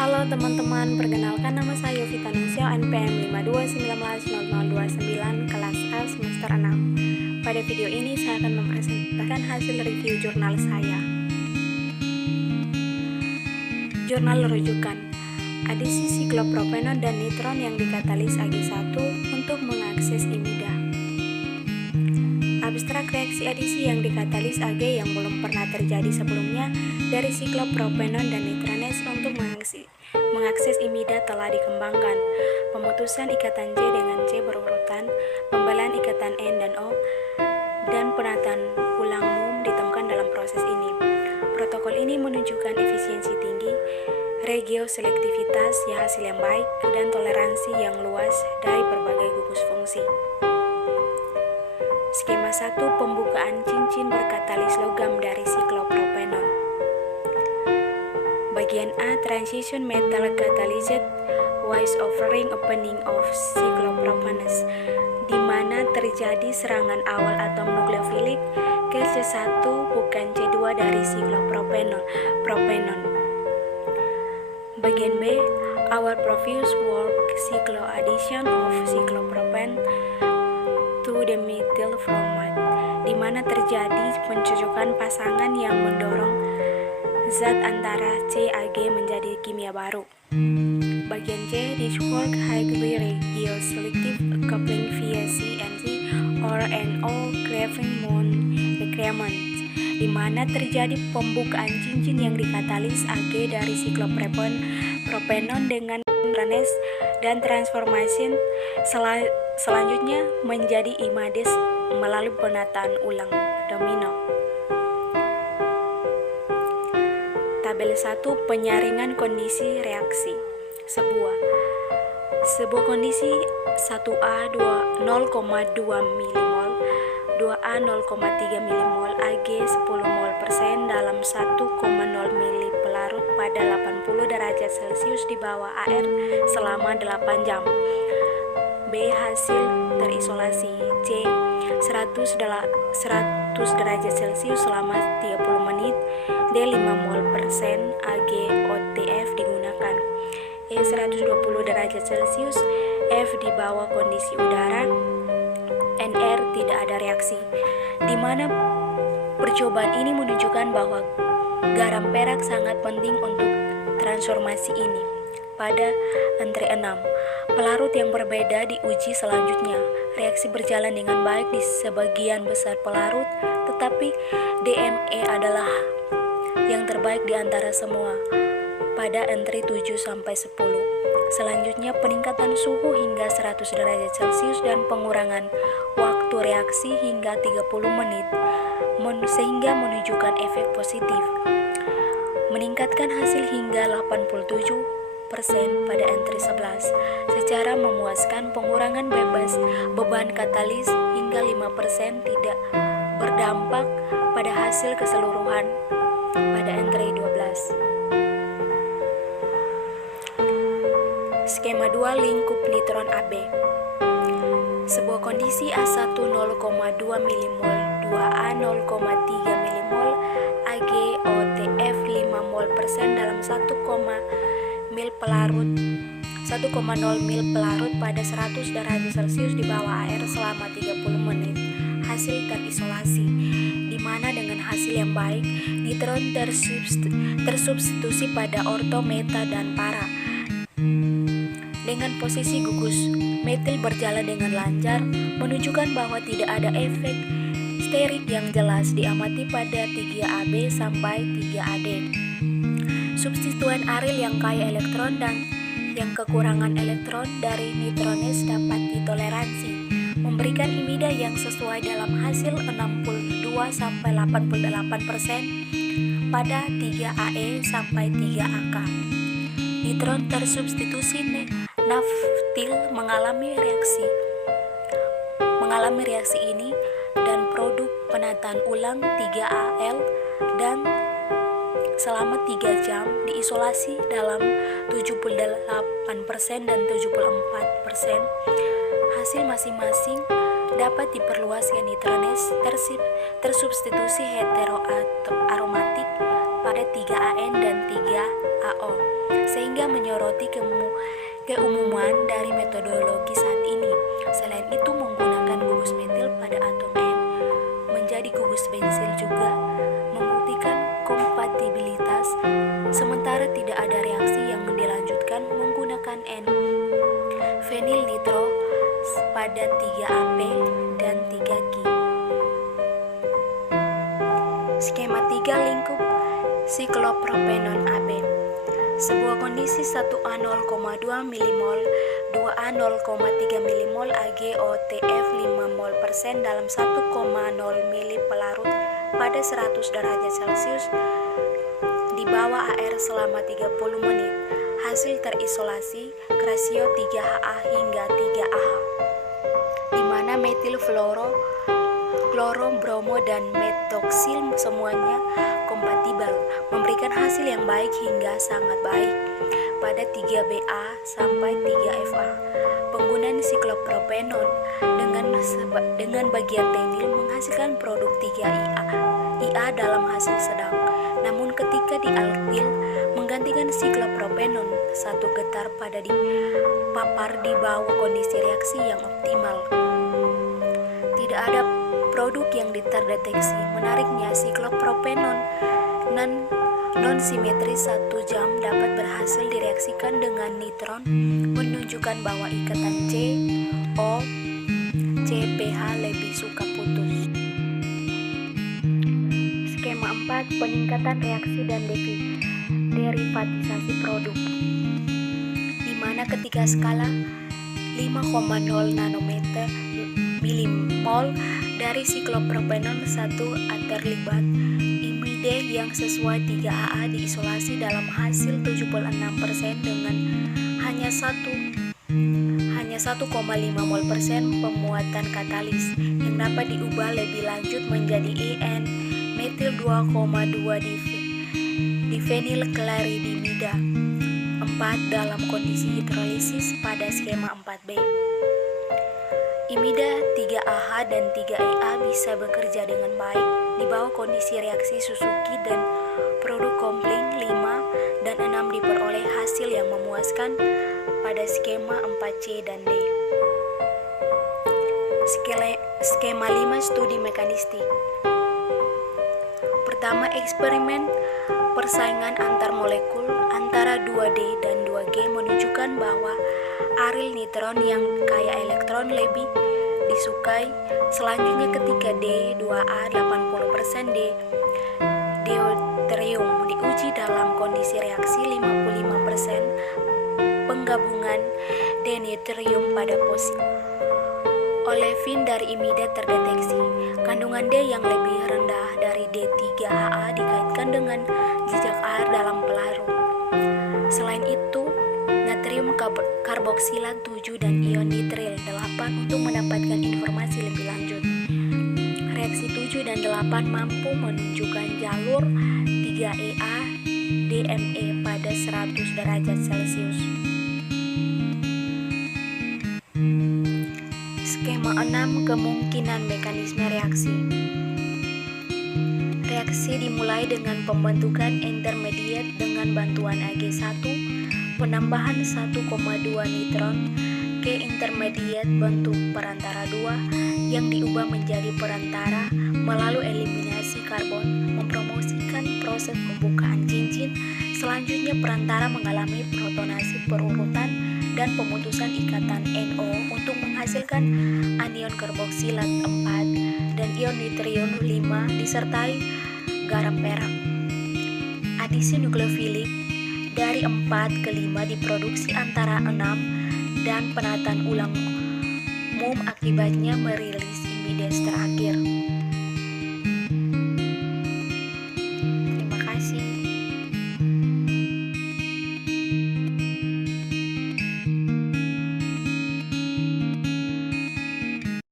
Halo teman-teman, perkenalkan nama saya Yovita Nungsio, NPM 52190029, kelas A semester 6. Pada video ini saya akan mempresentasikan hasil review jurnal saya. Jurnal rujukan: adisi siklopropenon dan nitron yang dikatalis Ag1 untuk mengakses imida. Abstrak reaksi adisi yang dikatalis Ag yang belum pernah terjadi sebelumnya dari siklopropenon dan nitrones untuk mengakses imida telah dikembangkan. Pemutusan ikatan C dengan C berurutan, pembelahan ikatan N dan O, dan penataan ulang mum ditemukan dalam proses ini. Protokol ini menunjukkan efisiensi tinggi, regioselektivitas ya hasil yang baik, dan toleransi yang luas dari berbagai gugus fungsi. Skema 1. Pembukaan cincin berkatalis logam dari siklopropenon. Bagian A. Transition metal catalyzed wise offering opening of cyclopropanus, di mana terjadi serangan awal atom nukleofilik ke C1 bukan C2 dari siklopropenon. Bagian B. Our profuse work cycloaddition of cyclopropan to the methyl bromide, di mana terjadi pencocokan pasangan yang mendorong zat antara CAG menjadi kimia baru. Bagian C. This work highly regioselective coupling via CNC or NO Griffin-Mohn requirement, di mana terjadi pembukaan cincin yang dikatalis Ag dari siklopropenon dengan nitrones dan transformasi selanjutnya menjadi imades melalui penataan ulang domino. Tabel 1. Penyaringan kondisi reaksi. Sebuah kondisi 1A 0,2 milimol, 2A 0,3 milimol, Ag 10 mol persen dalam 1,0 mili pelarut pada 80 derajat Celcius di bawah AR selama 8 jam. B. Hasil terisolasi. C. 100 derajat Celcius selama 30 menit. D. 5 mol persen AgOTF digunakan. E. 120 derajat Celcius, F di bawah kondisi udara, NR tidak ada reaksi, di mana percobaan ini menunjukkan bahwa garam perak sangat penting untuk transformasi ini. Pada antre 6, pelarut yang berbeda diuji selanjutnya. Reaksi berjalan dengan baik di sebagian besar pelarut, tetapi DME adalah yang terbaik di antara semua pada antre 7-10. Selanjutnya peningkatan suhu hingga 100 derajat Celcius dan pengurangan waktu reaksi hingga 30 menit sehingga menunjukkan efek positif. Meningkatkan hasil hingga 87% pada antre 11 secara memuaskan. Pengurangan bebas beban katalis hingga 5% tidak berdampak pada hasil keseluruhan pada antre 12. Skema 2. Lingkup nitron AB. Sebuah kondisi A1 0,2 milimol, 2A 0,3 milimol, AgOTF 5 mol persen dalam 1,0 mil pelarut pada 100 derajat Celcius di bawah air selama 30 menit. Hasil terisolasi, di mana dengan hasil yang baik, nitron tersubstitusi pada orto, meta, dan para. Dengan posisi gugus metil berjalan dengan lancar, menunjukkan bahwa tidak ada efek sterik yang jelas diamati pada 3AB sampai 3AD. Substituen aril yang kaya elektron dan yang kekurangan elektron dari nitrones dapat ditoleransi, memberikan imida yang sesuai dalam hasil 62-88% pada 3AE sampai 3AK. Nitron tersubstitusi naftil mengalami reaksi ini dan produk penataan ulang 3AL dan selama 3 jam diisolasi dalam 78% dan 74%. Hasil masing-masing dapat diperluas ke nitrones tersubstitusi heteroaromatik pada 3AN dan 3AO, sehingga hingga menyoroti keumuman dari metodologi saat ini. Selain itu, menggunakan gugus metil pada atom N menjadi gugus bensil juga membuktikan kompatibilitas, sementara tidak ada reaksi yang dilanjutkan menggunakan N. Fenil nitro pada 3AP dan 3Q. Skema 3 lingkup siklopropenon AB. Sebuah kondisi 1A 0,2 milimol, 2A 0,3 milimol AgOTF 5 mol persen dalam 1,0 mili pelarut pada 100 derajat Celcius di bawah AR selama 30 menit. Hasil terisolasi rasio 3Ha hingga 3Ah, di mana metil fluoro, kloro, bromo, dan metoksil semuanya kompatibel, memberikan hasil yang baik hingga sangat baik pada 3Ba sampai 3Fa. Penggunaan siklopropenon dengan bagian tenil menghasilkan produk 3Ia dalam hasil sedang. Namun ketika dialkil menggantikan siklopropenon, satu getar pada papar di bawah kondisi reaksi yang optimal. Tidak ada produk yang terdeteksi. Menariknya, siklopropenon non-simetris 1 jam dapat berhasil direaksikan dengan nitron, menunjukkan bahwa ikatan COCPH lebih suka putus. Skema 4 peningkatan reaksi dan derivatisasi produk, di mana ketika skala 5,0 nanometer milimol dari siklopropenon 1 terlibat, imide yang sesuai 3AA diisolasi dalam hasil 76% dengan hanya 1,5 mol persen pemuatan katalis yang dapat diubah lebih lanjut menjadi EN metil 2,2 difenilklaridimida 4 dalam kondisi hidrolisis pada skema 4B. Imida 3AH dan 3EA bisa bekerja dengan baik di bawah kondisi reaksi Suzuki dan produk kompling 5 dan 6 diperoleh hasil yang memuaskan pada skema 4C dan D. Skema 5 studi mekanistik. Pertama, eksperimen persaingan antar molekul antara 2D dan 2G menunjukkan bahwa aril nitron yang kaya elektron lebih disukai. Selanjutnya ketika D2A 80% deuterium diuji dalam kondisi reaksi 55% penggabungan deuterium pada posisi olefin dari imida terdeteksi. Kandungan D yang lebih rendah dari D3AA dikaitkan dengan jejak air dalam pelarut. Selain itu, natrium karboksilat 7 dan ion nitril 8 untuk mendapatkan informasi lebih lanjut. Reaksi 7 dan 8 mampu menunjukkan jalur 3EA DME pada 100 derajat Celcius. Skema 6 kemungkinan mekanisme reaksi. Reaksi dimulai dengan pembentukan intermediate dengan bantuan Ag1, penambahan 1,2 nitron ke intermediate bentuk perantara 2 yang diubah menjadi perantara melalui eliminasi karbon, mempromosikan proses pembukaan cincin. Selanjutnya perantara mengalami protonasi perurutan dan pemutusan ikatan NO untuk menghasilkan anion karboksilat 4 dan ion nitrium 5 disertai garam perak. Adisi nukleofilik dari 4 ke 5 diproduksi antara 6 dan penataan ulang akibatnya merilis imidase terakhir.